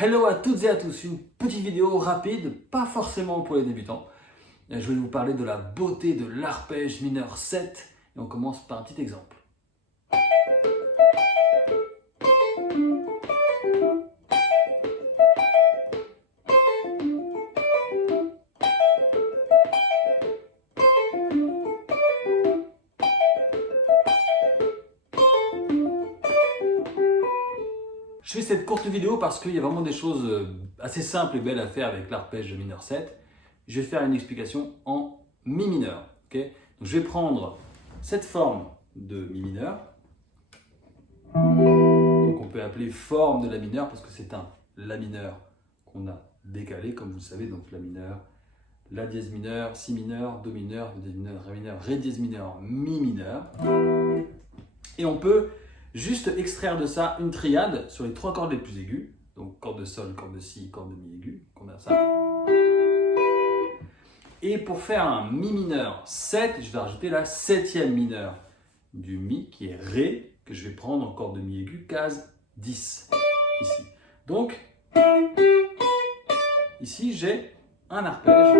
Hello à toutes et à tous, une petite vidéo rapide, pas forcément pour les débutants. Je vais vous parler de la beauté de l'arpège mineur 7 et on commence par un petit exemple. Je fais cette courte vidéo parce qu'il y a vraiment des choses assez simples et belles à faire avec l'arpège mineur 7. Je vais faire une explication en mi mineur. Okay, donc je vais prendre cette forme de mi mineur. Donc on peut appeler forme de la mineur parce que c'est un la mineur qu'on a décalé, comme vous le savez. Donc la mineur, la dièse mineur, si mineur, do mineur, do dièse mineur, ré mineur, ré dièse mineur, mi mineur. Et on peut juste extraire de ça une triade sur les trois cordes les plus aiguës. Donc corde de sol, corde de si, corde de mi aiguë. On a ça. Et pour faire un mi mineur 7, je vais rajouter la septième mineure du mi qui est ré, que je vais prendre en corde de mi aiguë, case 10 ici. Donc ici j'ai un arpège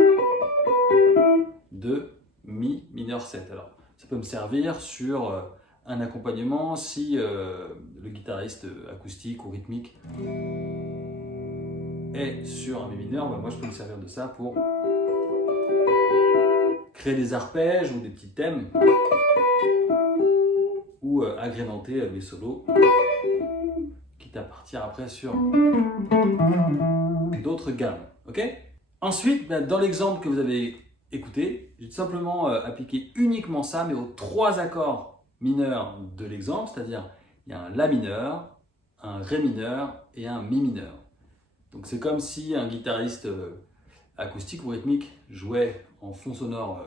de mi mineur 7. Alors ça peut me servir sur un accompagnement si le guitariste acoustique ou rythmique est sur un mi mineur, moi je peux me servir de ça pour créer des arpèges ou des petits thèmes ou agrémenter mes solos, quitte à partir après sur d'autres gammes. Okay, ensuite, dans l'exemple que vous avez écouté, j'ai tout simplement appliqué uniquement ça, mais aux trois accords mineurs de l'exemple, c'est-à-dire il y a un la mineur, un ré mineur et un mi mineur. Donc c'est comme si un guitariste acoustique ou rythmique jouait en fond sonore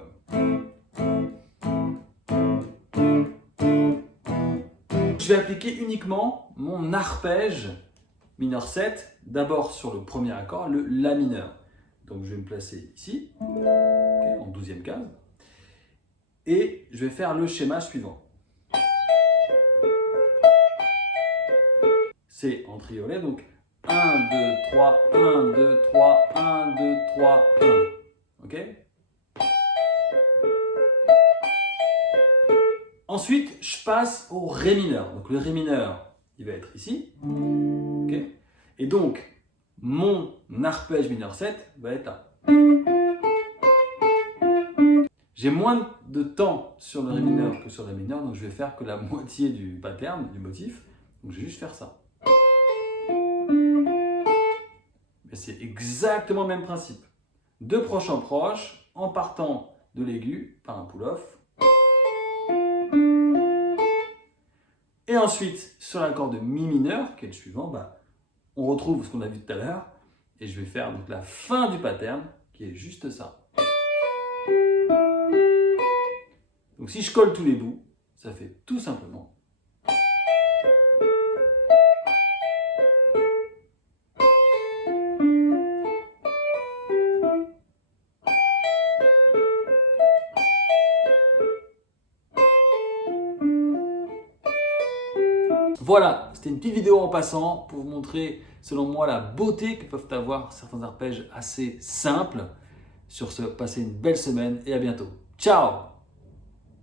je vais appliquer uniquement mon arpège mineur 7, d'abord sur le premier accord, le la mineur. Donc je vais me placer ici, okay, en 12e case, et je vais faire le schéma suivant. C'est en triolet, donc 1, 2, 3, 1, 2, 3, 1, 2, 3, 1. Ok? Ensuite, je passe au ré mineur. Donc le ré mineur, il va être ici. Okay, et donc, mon arpège mineur 7 va être là. J'ai moins de temps sur le ré mineur que sur le mineur, donc je vais faire que la moitié du pattern, du motif. Donc je vais juste faire ça. Mais c'est exactement le même principe. De proche en proche, en partant de l'aigu par un pull-off. Et ensuite, sur l'accord de mi mineur, qui est le suivant, on retrouve ce qu'on a vu tout à l'heure. Et je vais faire donc la fin du pattern, qui est juste ça. Donc si je colle tous les bouts, ça fait tout simplement. Voilà, c'était une petite vidéo en passant pour vous montrer, selon moi, la beauté que peuvent avoir certains arpèges assez simples. Sur ce, passez une belle semaine et à bientôt. Ciao!